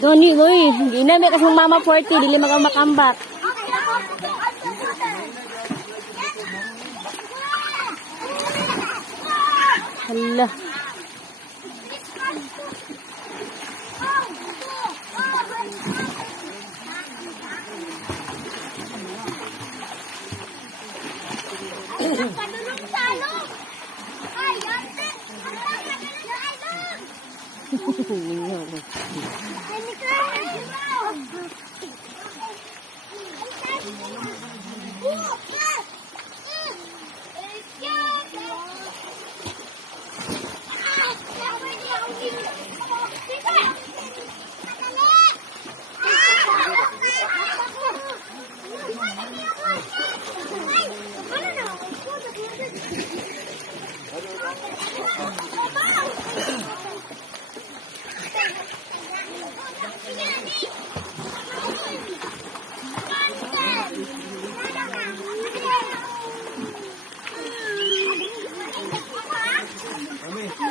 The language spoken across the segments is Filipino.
Doni, boy. Hindi na may kasong mama 40. Dili makambak. Hala.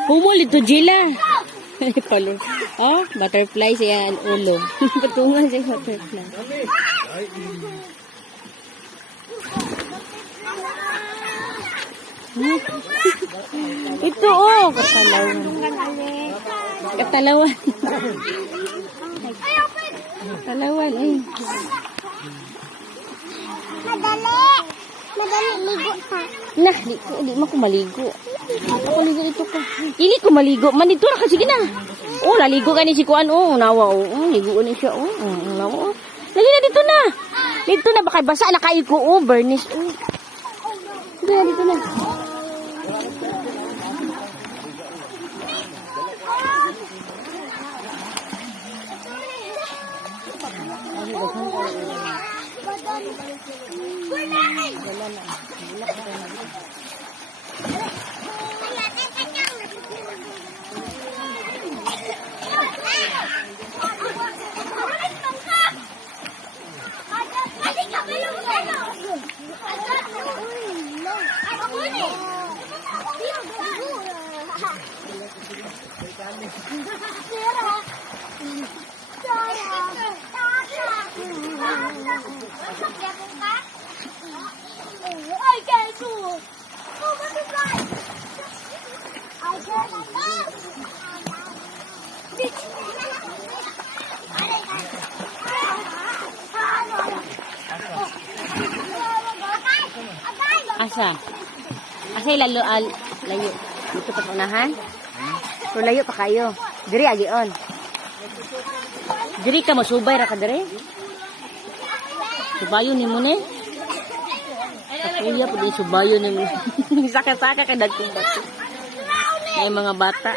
Humol ito, Jila. Palo. Oh, butterfly siya ang ulo. Patungan siya butterfly. Ito, oh, katalawan. Katalawan. Katalawan, eh. Madali ligo pa. Nah, di mo ko maligo. Ako ligo dito ko. Dili ko maligo. Man dito na kasi gina. Oh, laligo ka ni si Kuan. Oh, nawa. Oh, ligo ni siya. Oh, nawa. Lali na dito na. Dito na baka basa na kayo ko. Oh, burnish. Oh. Dito na. Asa? Asa lalo layo. Dito pa unahan? So layo pa kayo. Diri agion. Diri ka masubay ra ka diri? Subayon ni mo ni? Kuya pud subayon ni mo. Saka-saka kay dagkong bato. May mga bata.